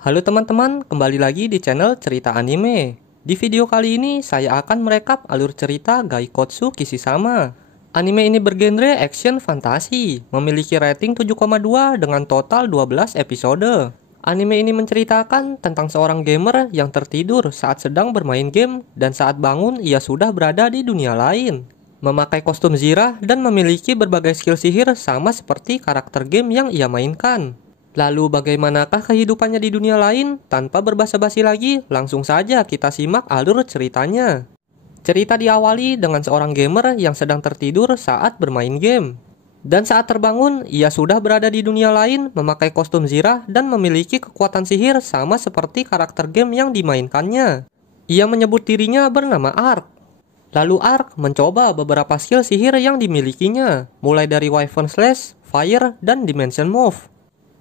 Halo teman-teman, kembali lagi di channel Cerita Anime. Di video kali ini, saya akan merekap alur cerita Gaikotsu Kishisama. Anime ini bergenre action fantasi, memiliki rating 7,2 dengan total 12 episode. Anime ini menceritakan tentang seorang gamer yang tertidur saat sedang bermain game, dan saat bangun ia sudah berada di dunia lain. Memakai kostum zirah dan memiliki berbagai skill sihir sama seperti karakter game yang ia mainkan. Lalu bagaimanakah kehidupannya di dunia lain? Tanpa berbasa-basi lagi, langsung saja kita simak alur ceritanya. Cerita diawali dengan seorang gamer yang sedang tertidur saat bermain game. Dan saat terbangun, ia sudah berada di dunia lain, memakai kostum zirah dan memiliki kekuatan sihir sama seperti karakter game yang dimainkannya. Ia menyebut dirinya bernama Ark. Lalu Ark mencoba beberapa skill sihir yang dimilikinya, mulai dari Wyvern Slash, Fire, dan Dimension Move.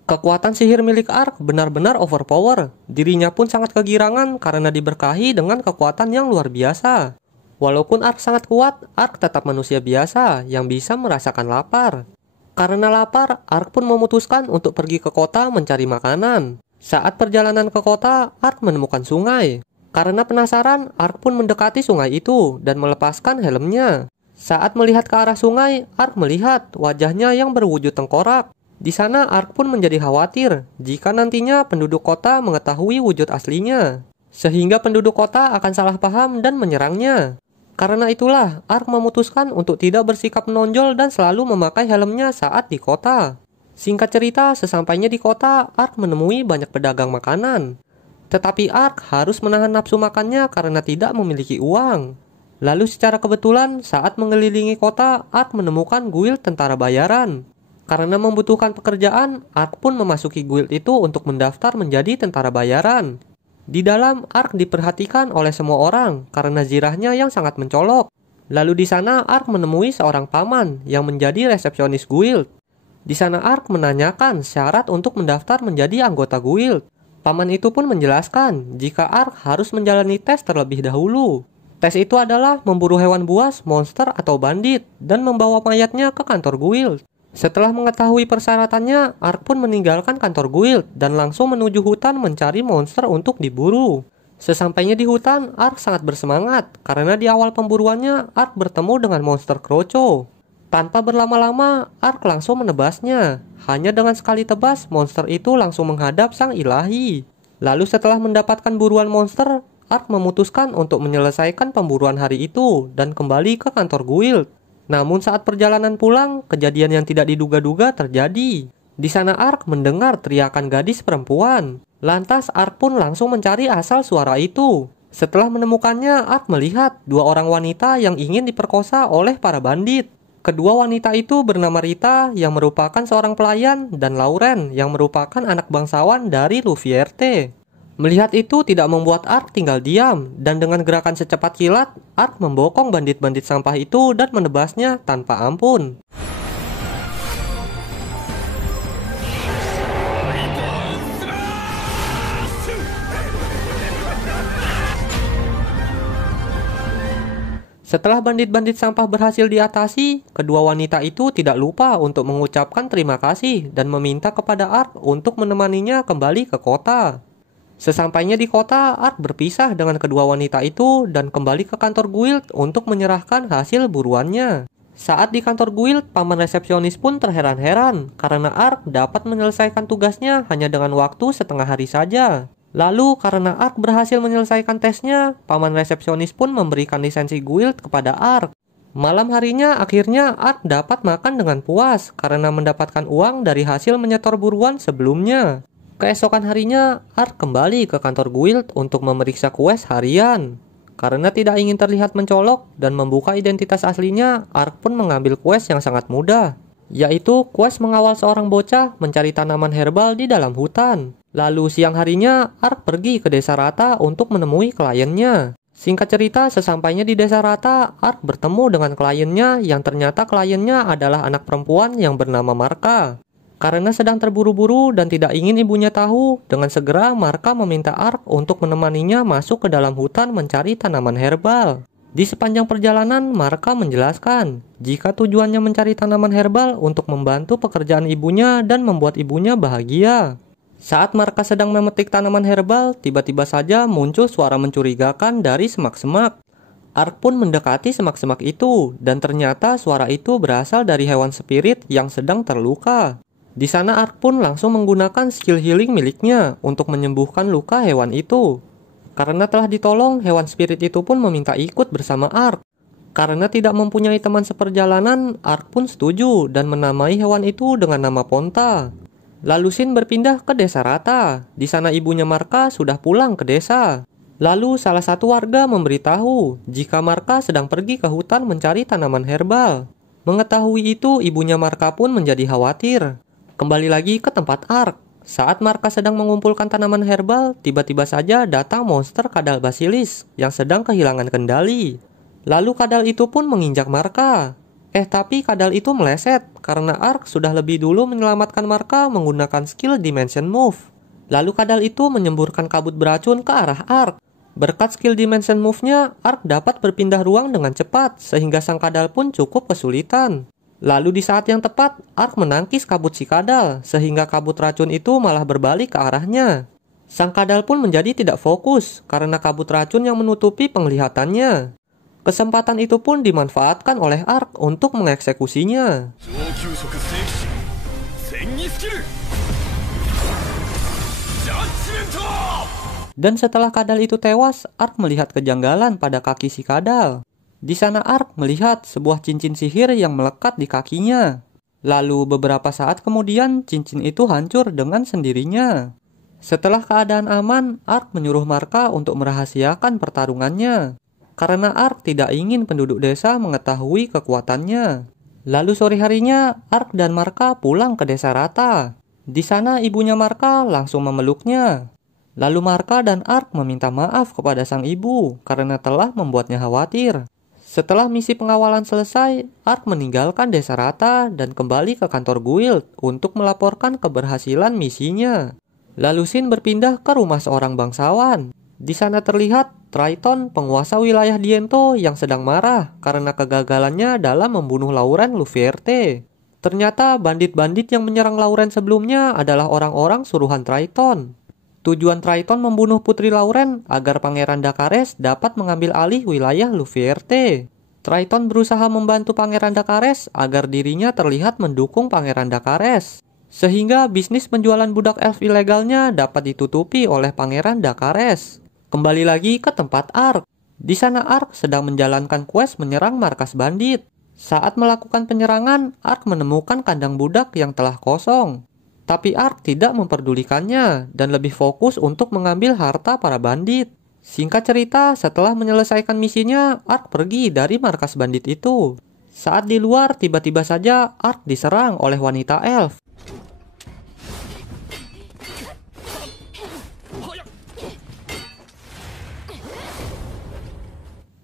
Kekuatan sihir milik Ark benar-benar overpower. Dirinya pun sangat kegirangan karena diberkahi dengan kekuatan yang luar biasa. Walaupun Ark sangat kuat, Ark tetap manusia biasa yang bisa merasakan lapar. Karena lapar, Ark pun memutuskan untuk pergi ke kota mencari makanan. Saat perjalanan ke kota, Ark menemukan sungai. Karena penasaran, Ark pun mendekati sungai itu dan melepaskan helmnya. Saat melihat ke arah sungai, Ark melihat wajahnya yang berwujud tengkorak. Di sana Ark pun menjadi khawatir jika nantinya penduduk kota mengetahui wujud aslinya, sehingga penduduk kota akan salah paham dan menyerangnya. Karena itulah Ark memutuskan untuk tidak bersikap menonjol dan selalu memakai helmnya saat di kota. Singkat cerita, sesampainya di kota, Ark menemui banyak pedagang makanan. Tetapi Ark harus menahan nafsu makannya karena tidak memiliki uang. Lalu secara kebetulan saat mengelilingi kota, Ark menemukan guild tentara bayaran. Karena membutuhkan pekerjaan, Ark pun memasuki guild itu untuk mendaftar menjadi tentara bayaran. Di dalam, Ark diperhatikan oleh semua orang karena zirahnya yang sangat mencolok. Lalu di sana Ark menemui seorang paman yang menjadi resepsionis guild. Di sana Ark menanyakan syarat untuk mendaftar menjadi anggota guild. Paman itu pun menjelaskan jika Ark harus menjalani tes terlebih dahulu. Tes itu adalah memburu hewan buas, monster, atau bandit dan membawa mayatnya ke kantor guild. Setelah mengetahui persyaratannya, Ark pun meninggalkan kantor guild dan langsung menuju hutan mencari monster untuk diburu. Sesampainya di hutan, Ark sangat bersemangat karena di awal pemburuannya, Ark bertemu dengan monster Kroco. Tanpa berlama-lama, Ark langsung menebasnya. Hanya dengan sekali tebas, monster itu langsung menghadap sang ilahi. Lalu setelah mendapatkan buruan monster, Ark memutuskan untuk menyelesaikan pemburuan hari itu dan kembali ke kantor guild. Namun saat perjalanan pulang, kejadian yang tidak diduga-duga terjadi. Di sana Ark mendengar teriakan gadis perempuan. Lantas Ark pun langsung mencari asal suara itu. Setelah menemukannya, Ark melihat dua orang wanita yang ingin diperkosa oleh para bandit. Kedua wanita itu bernama Rita yang merupakan seorang pelayan dan Lauren yang merupakan anak bangsawan dari Luffy-RT. Melihat itu tidak membuat Ark tinggal diam, dan dengan gerakan secepat kilat, Ark membokong bandit-bandit sampah itu dan menebasnya tanpa ampun. Setelah bandit-bandit sampah berhasil diatasi, kedua wanita itu tidak lupa untuk mengucapkan terima kasih dan meminta kepada Ark untuk menemaninya kembali ke kota. Sesampainya di kota, Ark berpisah dengan kedua wanita itu dan kembali ke kantor guild untuk menyerahkan hasil buruannya. Saat di kantor guild, paman resepsionis pun terheran-heran karena Ark dapat menyelesaikan tugasnya hanya dengan waktu setengah hari saja. Lalu karena Ark berhasil menyelesaikan tesnya, paman resepsionis pun memberikan lisensi guild kepada Ark. Malam harinya akhirnya Ark dapat makan dengan puas karena mendapatkan uang dari hasil menyetor buruan sebelumnya. Keesokan harinya, Ark kembali ke kantor guild untuk memeriksa quest harian. Karena tidak ingin terlihat mencolok dan membuka identitas aslinya, Ark pun mengambil quest yang sangat mudah, yaitu quest mengawal seorang bocah mencari tanaman herbal di dalam hutan. Lalu siang harinya, Ark pergi ke desa Rata untuk menemui kliennya. Singkat cerita, sesampainya di desa Rata, Ark bertemu dengan kliennya yang ternyata kliennya adalah anak perempuan yang bernama Marka. Karena sedang terburu-buru dan tidak ingin ibunya tahu, dengan segera Marka meminta Ark untuk menemaninya masuk ke dalam hutan mencari tanaman herbal. Di sepanjang perjalanan, Marka menjelaskan jika tujuannya mencari tanaman herbal untuk membantu pekerjaan ibunya dan membuat ibunya bahagia. Saat Marka sedang memetik tanaman herbal, tiba-tiba saja muncul suara mencurigakan dari semak-semak. Ark pun mendekati semak-semak itu, dan ternyata suara itu berasal dari hewan spirit yang sedang terluka. Di sana Ark pun langsung menggunakan skill healing miliknya untuk menyembuhkan luka hewan itu. Karena telah ditolong, hewan spirit itu pun meminta ikut bersama Ark. Karena tidak mempunyai teman seperjalanan, Ark pun setuju dan menamai hewan itu dengan nama Ponta. Lalu Shin berpindah ke desa Rata. Di sana ibunya Marka sudah pulang ke desa. Lalu salah satu warga memberitahu jika Marka sedang pergi ke hutan mencari tanaman herbal. Mengetahui itu, ibunya Marka pun menjadi khawatir. Kembali lagi ke tempat Ark. Saat Marka sedang mengumpulkan tanaman herbal, tiba-tiba saja datang monster kadal basilis yang sedang kehilangan kendali. Lalu kadal itu pun menginjak Marka. Tapi kadal itu meleset karena Ark sudah lebih dulu menyelamatkan Marka menggunakan skill Dimension Move. Lalu kadal itu menyemburkan kabut beracun ke arah Ark. Berkat skill Dimension Move-nya, Ark dapat berpindah ruang dengan cepat sehingga sang kadal pun cukup kesulitan. Lalu di saat yang tepat, Ark menangkis kabut si kadal sehingga kabut racun itu malah berbalik ke arahnya. Sang kadal pun menjadi tidak fokus karena kabut racun yang menutupi penglihatannya. Kesempatan itu pun dimanfaatkan oleh Ark untuk mengeksekusinya. Dan setelah kadal itu tewas, Ark melihat kejanggalan pada kaki si kadal. Di sana Ark melihat sebuah cincin sihir yang melekat di kakinya. Lalu beberapa saat kemudian cincin itu hancur dengan sendirinya. Setelah keadaan aman, Ark menyuruh Marka untuk merahasiakan pertarungannya. Karena Ark tidak ingin penduduk desa mengetahui kekuatannya. Lalu sore harinya, Ark dan Marka pulang ke desa Rata. Di sana ibunya Marka langsung memeluknya. Lalu Marka dan Ark meminta maaf kepada sang ibu karena telah membuatnya khawatir. Setelah misi pengawalan selesai, Ark meninggalkan desa Rata dan kembali ke kantor guild untuk melaporkan keberhasilan misinya. Lalu Shin berpindah ke rumah seorang bangsawan. Di sana terlihat Triton, penguasa wilayah Diento yang sedang marah karena kegagalannya dalam membunuh Lauren Luvierte. Ternyata bandit-bandit yang menyerang Lauren sebelumnya adalah orang-orang suruhan Triton. Tujuan Triton membunuh Putri Lauren agar Pangeran Dakares dapat mengambil alih wilayah Luvierte. Triton berusaha membantu Pangeran Dakares agar dirinya terlihat mendukung Pangeran Dakares. Sehingga bisnis penjualan budak elf ilegalnya dapat ditutupi oleh Pangeran Dakares. Kembali lagi ke tempat Ark. Di sana Ark sedang menjalankan quest menyerang markas bandit. Saat melakukan penyerangan, Ark menemukan kandang budak yang telah kosong. Tapi Ark tidak memperdulikannya dan lebih fokus untuk mengambil harta para bandit. Singkat cerita, setelah menyelesaikan misinya, Ark pergi dari markas bandit itu. Saat di luar, tiba-tiba saja Ark diserang oleh wanita elf.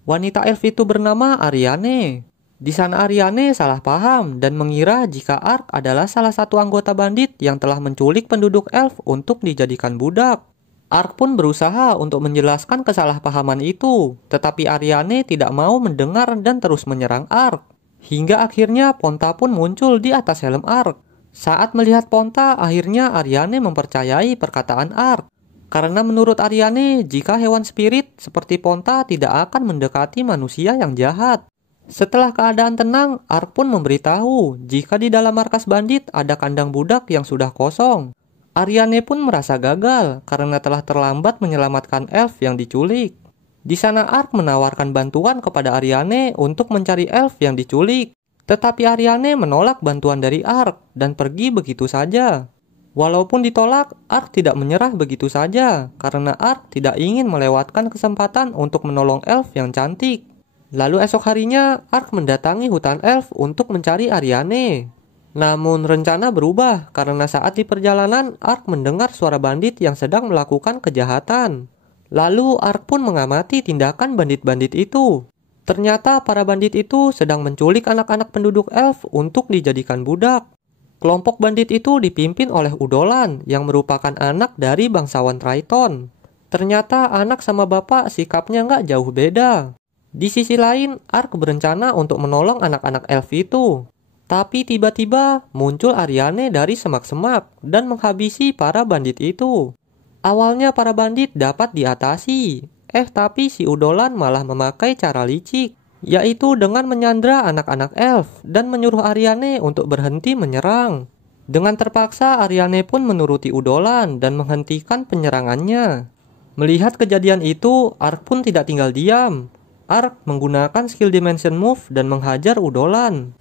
Wanita elf itu bernama Ariane. Di sana Ariane salah paham dan mengira jika Ark adalah salah satu anggota bandit yang telah menculik penduduk elf untuk dijadikan budak. Ark pun berusaha untuk menjelaskan kesalahpahaman itu, tetapi Ariane tidak mau mendengar dan terus menyerang Ark. Hingga akhirnya Ponta pun muncul di atas helm Ark. Saat melihat Ponta, akhirnya Ariane mempercayai perkataan Ark. Karena menurut Ariane, jika hewan spirit seperti Ponta tidak akan mendekati manusia yang jahat. Setelah keadaan tenang, Ark pun memberitahu jika di dalam markas bandit ada kandang budak yang sudah kosong. Ariane pun merasa gagal karena telah terlambat menyelamatkan elf yang diculik. Di sana Ark menawarkan bantuan kepada Ariane untuk mencari elf yang diculik. Tetapi Ariane menolak bantuan dari Ark dan pergi begitu saja. Walaupun ditolak, Ark tidak menyerah begitu saja karena Ark tidak ingin melewatkan kesempatan untuk menolong elf yang cantik. Lalu esok harinya, Ark mendatangi hutan elf untuk mencari Ariane. Namun rencana berubah karena saat di perjalanan, Ark mendengar suara bandit yang sedang melakukan kejahatan. Lalu Ark pun mengamati tindakan bandit-bandit itu. Ternyata para bandit itu sedang menculik anak-anak penduduk elf untuk dijadikan budak. Kelompok bandit itu dipimpin oleh Udolan yang merupakan anak dari bangsawan Triton. Ternyata anak sama bapak sikapnya nggak jauh beda. Di sisi lain, Ark berencana untuk menolong anak-anak elf itu. Tapi tiba-tiba muncul Ariane dari semak-semak dan menghabisi para bandit itu. Awalnya para bandit dapat diatasi, tapi si Udolan malah memakai cara licik, yaitu dengan menyandra anak-anak elf dan menyuruh Ariane untuk berhenti menyerang. Dengan terpaksa Ariane pun menuruti Udolan dan menghentikan penyerangannya. Melihat kejadian itu, Ark pun tidak tinggal diam. Ark menggunakan skill Dimension Move dan menghajar Udolan.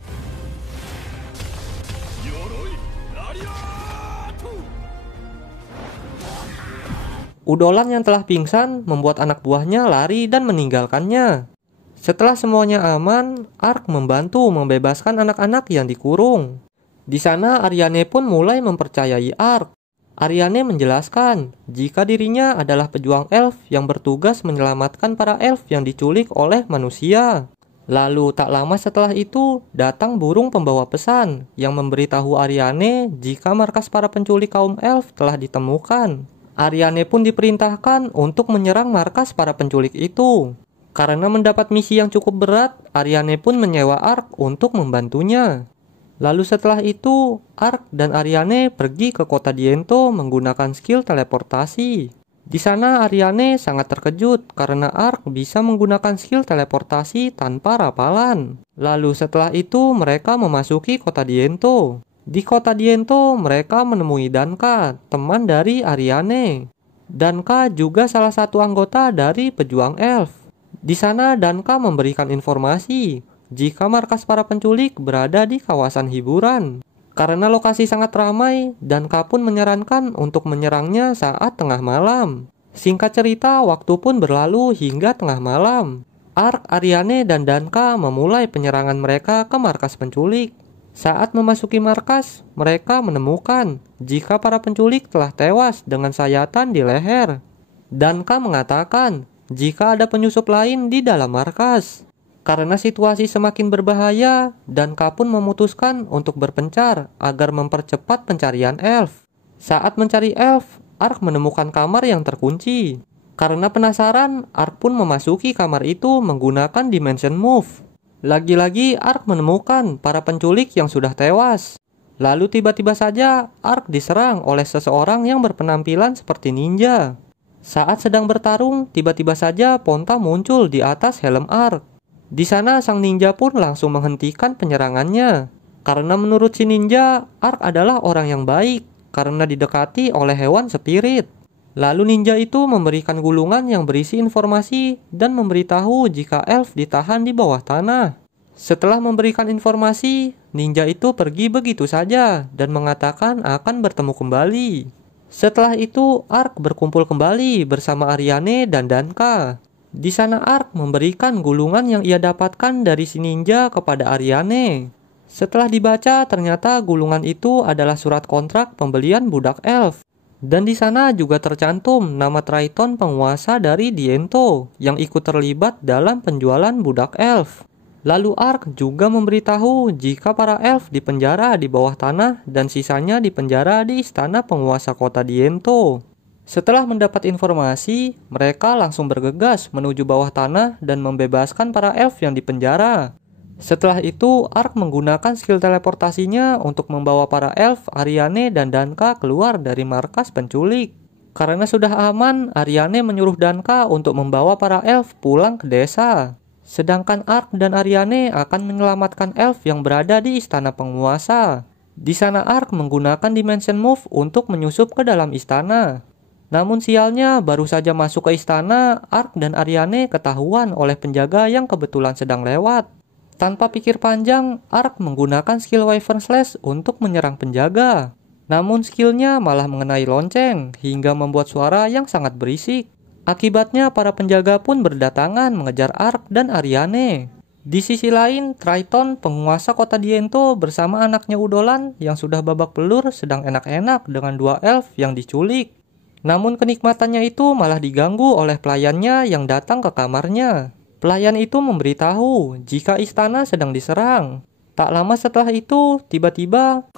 Udolan yang telah pingsan membuat anak buahnya lari dan meninggalkannya. Setelah semuanya aman, Ark membantu membebaskan anak-anak yang dikurung. Di sana Ariane pun mulai mempercayai Ark. Ariane menjelaskan jika dirinya adalah pejuang elf yang bertugas menyelamatkan para elf yang diculik oleh manusia. Lalu tak lama setelah itu datang burung pembawa pesan yang memberitahu Ariane jika markas para penculik kaum elf telah ditemukan. Ariane pun diperintahkan untuk menyerang markas para penculik itu. Karena mendapat misi yang cukup berat, Ariane pun menyewa Ark untuk membantunya. Lalu setelah itu, Ark dan Ariane pergi ke kota Diento menggunakan skill teleportasi. Di sana Ariane sangat terkejut karena Ark bisa menggunakan skill teleportasi tanpa rapalan. Lalu setelah itu mereka memasuki kota Diento. Di kota Diento mereka menemui Danka, teman dari Ariane. Danka juga salah satu anggota dari pejuang elf. Di sana Danka memberikan informasi jika markas para penculik berada di kawasan hiburan. Karena lokasi sangat ramai, Danka pun menyarankan untuk menyerangnya saat tengah malam. Singkat cerita, waktu pun berlalu hingga tengah malam. Ark, Ariane, dan Danka memulai penyerangan mereka ke markas penculik. Saat memasuki markas, mereka menemukan jika para penculik telah tewas dengan sayatan di leher. Danka mengatakan jika ada penyusup lain di dalam markas. Karena situasi semakin berbahaya, Danka pun memutuskan untuk berpencar agar mempercepat pencarian elf. Saat mencari elf, Ark menemukan kamar yang terkunci. Karena penasaran, Ark pun memasuki kamar itu menggunakan Dimension Move. Lagi-lagi Ark menemukan para penculik yang sudah tewas. Lalu tiba-tiba saja Ark diserang oleh seseorang yang berpenampilan seperti ninja. Saat sedang bertarung, tiba-tiba saja Ponta muncul di atas helm Ark. Di sana sang ninja pun langsung menghentikan penyerangannya. Karena menurut si ninja, Ark adalah orang yang baik karena didekati oleh hewan spirit. Lalu ninja itu memberikan gulungan yang berisi informasi dan memberitahu jika elf ditahan di bawah tanah. Setelah memberikan informasi, ninja itu pergi begitu saja dan mengatakan akan bertemu kembali. Setelah itu, Ark berkumpul kembali bersama Ariane dan Danka. Di sana Ark memberikan gulungan yang ia dapatkan dari si ninja kepada Ariane. Setelah dibaca, ternyata gulungan itu adalah surat kontrak pembelian budak elf. Dan di sana juga tercantum nama Triton penguasa dari Diento yang ikut terlibat dalam penjualan budak elf. Lalu Ark juga memberitahu jika para elf dipenjara di bawah tanah dan sisanya dipenjara di istana penguasa kota Diento. Setelah mendapat informasi, mereka langsung bergegas menuju bawah tanah dan membebaskan para elf yang dipenjara. Setelah itu, Ark menggunakan skill teleportasinya untuk membawa para elf, Ariane, dan Danka keluar dari markas penculik. Karena sudah aman, Ariane menyuruh Danka untuk membawa para elf pulang ke desa. Sedangkan Ark dan Ariane akan menyelamatkan elf yang berada di istana penguasa. Di sana Ark menggunakan Dimension Move untuk menyusup ke dalam istana. Namun sialnya, baru saja masuk ke istana, Ark dan Ariane ketahuan oleh penjaga yang kebetulan sedang lewat. Tanpa pikir panjang, Ark menggunakan skill Wyvern Slash untuk menyerang penjaga. Namun skillnya malah mengenai lonceng hingga membuat suara yang sangat berisik. Akibatnya para penjaga pun berdatangan mengejar Ark dan Ariane. Di sisi lain, Triton, penguasa kota Diento bersama anaknya Udolan yang sudah babak belur sedang enak-enak dengan dua elf yang diculik. Namun kenikmatannya itu malah diganggu oleh pelayannya yang datang ke kamarnya. Pelayan itu memberitahu jika istana sedang diserang. Tak lama setelah itu, tiba-tiba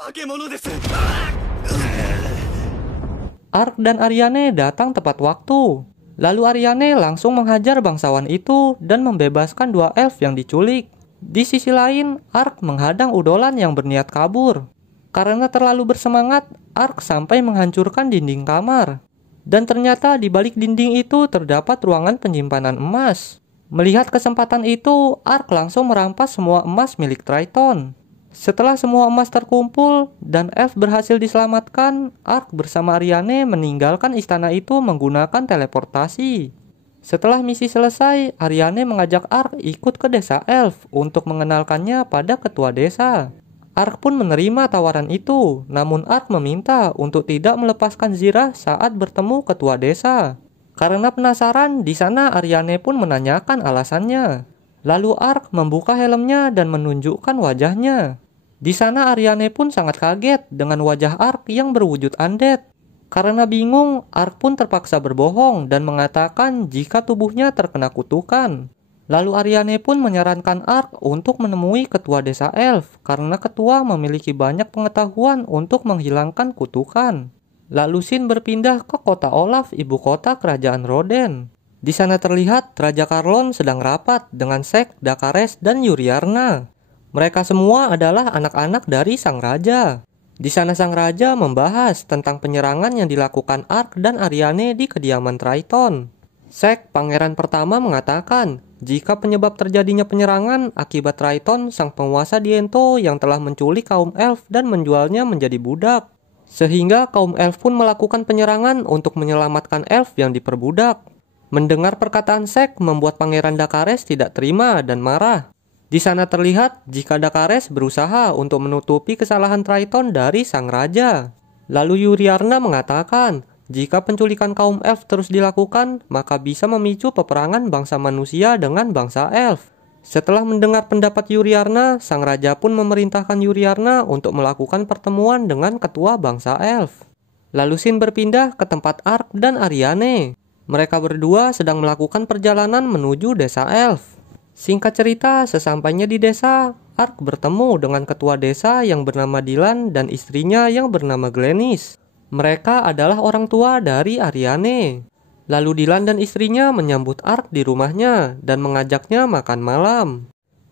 Ark dan Ariane datang tepat waktu. Lalu Ariane langsung menghajar bangsawan itu dan membebaskan dua elf yang diculik. Di sisi lain, Ark menghadang Udolan yang berniat kabur. Karena terlalu bersemangat, Ark sampai menghancurkan dinding kamar. Dan ternyata di balik dinding itu terdapat ruangan penyimpanan emas. Melihat kesempatan itu, Ark langsung merampas semua emas milik Triton. Setelah semua emas terkumpul dan Elf berhasil diselamatkan, Ark bersama Ariane meninggalkan istana itu menggunakan teleportasi. Setelah misi selesai, Ariane mengajak Ark ikut ke desa Elf untuk mengenalkannya pada ketua desa. Ark pun menerima tawaran itu, namun Ark meminta untuk tidak melepaskan Zirah saat bertemu ketua desa. Karena penasaran, di sana Ariane pun menanyakan alasannya. Lalu Ark membuka helmnya dan menunjukkan wajahnya. Di sana Ariane pun sangat kaget dengan wajah Ark yang berwujud undead. Karena bingung, Ark pun terpaksa berbohong dan mengatakan jika tubuhnya terkena kutukan. Lalu Ariane pun menyarankan Ark untuk menemui ketua desa Elf karena ketua memiliki banyak pengetahuan untuk menghilangkan kutukan. Lalu Sin berpindah ke kota Olaf, ibu kota kerajaan Roden. Di sana terlihat Raja Karlon sedang rapat dengan Sek, Dakares, dan Yuriarna. Mereka semua adalah anak-anak dari sang raja. Di sana sang raja membahas tentang penyerangan yang dilakukan Ark dan Ariane di kediaman Triton. Sek, pangeran pertama, mengatakan jika penyebab terjadinya penyerangan akibat Triton, sang penguasa Diento yang telah menculik kaum Elf dan menjualnya menjadi budak. Sehingga kaum Elf pun melakukan penyerangan untuk menyelamatkan Elf yang diperbudak. Mendengar perkataan Sek membuat pangeran Dakares tidak terima dan marah. Di sana terlihat jika Dakares berusaha untuk menutupi kesalahan Triton dari sang raja. Lalu Yuriarna mengatakan, jika penculikan kaum Elf terus dilakukan, maka bisa memicu peperangan bangsa manusia dengan bangsa Elf. Setelah mendengar pendapat Yuriarna, sang raja pun memerintahkan Yuriarna untuk melakukan pertemuan dengan ketua bangsa Elf. Lalu Sin berpindah ke tempat Ark dan Ariane. Mereka berdua sedang melakukan perjalanan menuju desa Elf. Singkat cerita, sesampainya di desa, Ark bertemu dengan ketua desa yang bernama Dylan dan istrinya yang bernama Glennis. Mereka adalah orang tua dari Ariane. Lalu Dylan dan istrinya menyambut Ark di rumahnya dan mengajaknya makan malam.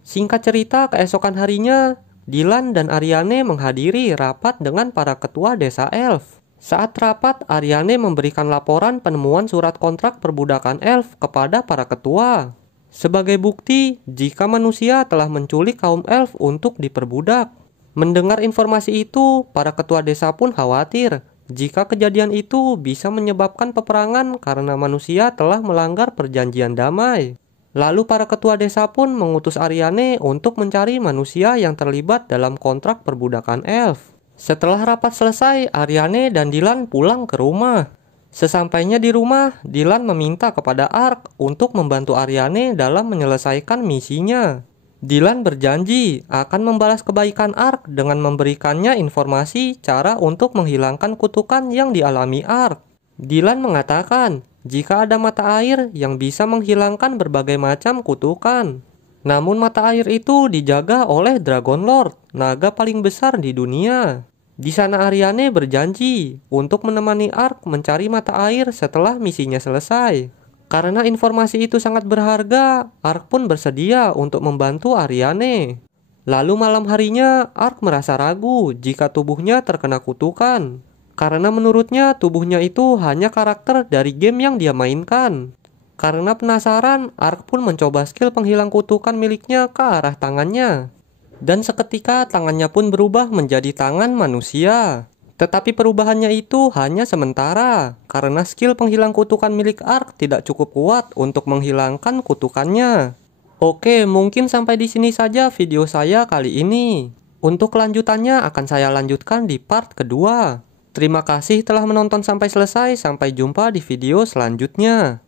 Singkat cerita, keesokan harinya, Dylan dan Ariane menghadiri rapat dengan para ketua desa Elf. Saat rapat, Ariane memberikan laporan penemuan surat kontrak perbudakan Elf kepada para ketua. Sebagai bukti, jika manusia telah menculik kaum Elf untuk diperbudak. Mendengar informasi itu, para ketua desa pun khawatir jika kejadian itu bisa menyebabkan peperangan karena manusia telah melanggar perjanjian damai. Lalu para ketua desa pun mengutus Ariane untuk mencari manusia yang terlibat dalam kontrak perbudakan Elf. Setelah rapat selesai, Ariane dan Dylan pulang ke rumah. Sesampainya di rumah, Dylan meminta kepada Ark untuk membantu Ariane dalam menyelesaikan misinya. Dylan berjanji akan membalas kebaikan Ark dengan memberikannya informasi cara untuk menghilangkan kutukan yang dialami Ark. Dylan mengatakan jika ada mata air yang bisa menghilangkan berbagai macam kutukan. Namun mata air itu dijaga oleh Dragon Lord, naga paling besar di dunia. Di sana Ariane berjanji untuk menemani Ark mencari mata air setelah misinya selesai. Karena informasi itu sangat berharga, Ark pun bersedia untuk membantu Ariane. Lalu malam harinya, Ark merasa ragu jika tubuhnya terkena kutukan. Karena menurutnya tubuhnya itu hanya karakter dari game yang dia mainkan. Karena penasaran, Ark pun mencoba skill penghilang kutukan miliknya ke arah tangannya. Dan seketika tangannya pun berubah menjadi tangan manusia. Tetapi perubahannya itu hanya sementara, karena skill penghilang kutukan milik Ark tidak cukup kuat untuk menghilangkan kutukannya. Oke, mungkin sampai di sini saja video saya kali ini. Untuk kelanjutannya akan saya lanjutkan di part kedua. Terima kasih telah menonton sampai selesai, sampai jumpa di video selanjutnya.